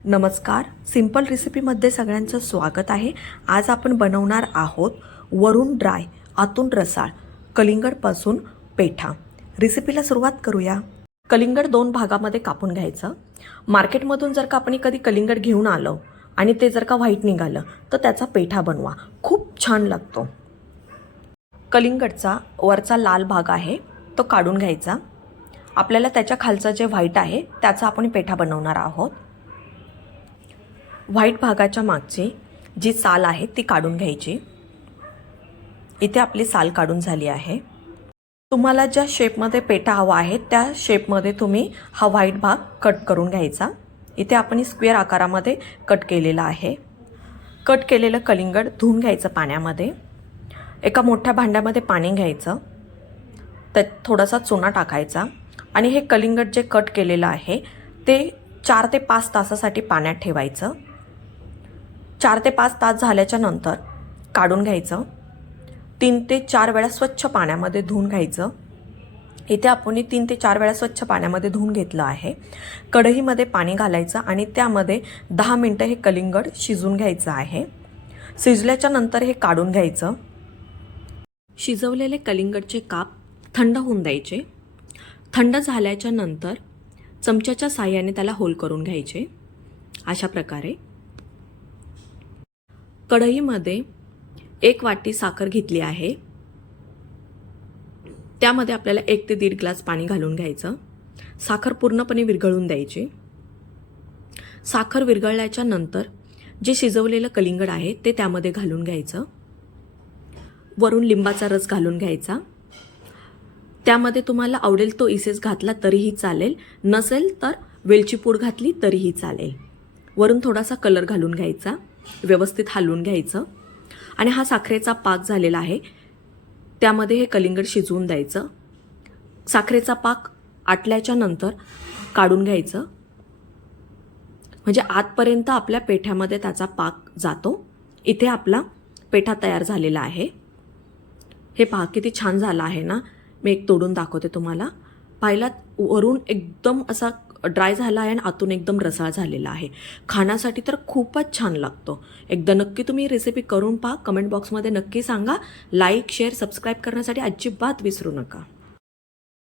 नमस्कार, सिंपल रेसिपीमध्ये सगळ्यांचं स्वागत आहे। आज आपण बनवणार आहोत वरून ड्राय आतून रसाळ कलिंगडपासून पेठा। रेसिपीला सुरुवात करूया। कलिंगड दोन भागामध्ये कापून घ्यायचं। मार्केटमधून जर का आपण कधी कलिंगड घेऊन आलो आणि ते जर का व्हाईट निघालं तर त्याचा पेठा बनवा, खूप छान लागतो। कलिंगडचा वरचा लाल भाग आहे तो काढून घ्यायचा। आपल्याला त्याच्या खालचं जे व्हाईट आहे त्याचा आपण पेठा बनवणार आहोत। व्हाईट भागाच्या मागची जी साल आहे ती काढून घ्यायची। इथे आपली साल काढून झाली आहे। तुम्हाला ज्या शेपमध्ये पेठा हवा आहे त्या शेपमध्ये तुम्ही हा व्हाईट भाग कट करून घ्यायचा। इथे आपण स्क्वेअर आकारामध्ये कट केलेला आहे। कट केलेलं कलिंगड धुवून घ्यायचं पाण्यामध्ये। एका मोठ्या भांड्यामध्ये पाणी घ्यायचं, त्यात थोडासा चुना टाकायचा आणि हे कलिंगड जे कट केलेलं आहे ते 4 ते 5 तासासाठी पाण्यात ठेवायचं। 4 ते 5 तास झाल्याच्या नंतर काढून घ्यायचं। 3 ते 4 वेळा स्वच्छ पाण्यामध्ये धुवून घ्यायचं। इथे आपण 3 ते 4 वेळा स्वच्छ पाण्यामध्ये धुवून घेतलं आहे। कढईमध्ये पाणी घालायचं आणि त्यामध्ये 10 मिनिटं हे कलिंगड शिजून घ्यायचं आहे। शिजल्याच्या नंतर हे काढून घ्यायचं। शिजवलेले कलिंगडचे काप थंड होऊन द्यायचे। थंड झाल्याच्या नंतर चमच्याच्या साहाय्याने त्याला होल करून घ्यायचे। अशा प्रकारे कढईमध्ये 1 वाटी साखर घेतली आहे। त्यामध्ये आपल्याला 1 ते 1.5 ग्लास पाणी घालून घ्यायचं। साखर पूर्णपणे विरघळून द्यायची। साखर विरघळल्याच्या नंतर जे शिजवलेलं कलिंगड आहे ते त्यामध्ये घालून घ्यायचं। वरून लिंबाचा रस घालून घ्यायचा। त्यामध्ये तुम्हाला आवडेल तो इसेस घातला तरीही चालेल, नसेल तर वेलची पूड घातली तरीही चालेल। वरून थोडासा कलर घालून घ्यायचा, व्यवस्थित हलवून घ्यायचं आणि हा साखरेचा पाक झालेला आहे त्यामध्ये हे कलिंगड शिजवून द्यायचं। साखरेचा पाक आटल्याच्या नंतर काढून घ्यायचं, म्हणजे आतपर्यंत आपल्या पेठ्यामध्ये त्याचा पाक जातो। इथे आपला पेठा तयार झालेला आहे। हे पहा किती छान झाला आहे ना। मी एक तोडून दाखवते तुम्हाला। पाहिलात, वरून एकदम असा ड्राय झाला आहे आणि आतून एकदम रसाळ झालेला आहे। खाण्यासाठी तर खूपच छान लागतो। एकदा नक्की तुम्ही रेसिपी करून पहा। कमेंट बॉक्समध्ये नक्की सांगा। लाईक, शेअर, सबस्क्राईब करण्यासाठी अजिबात विसरू नका।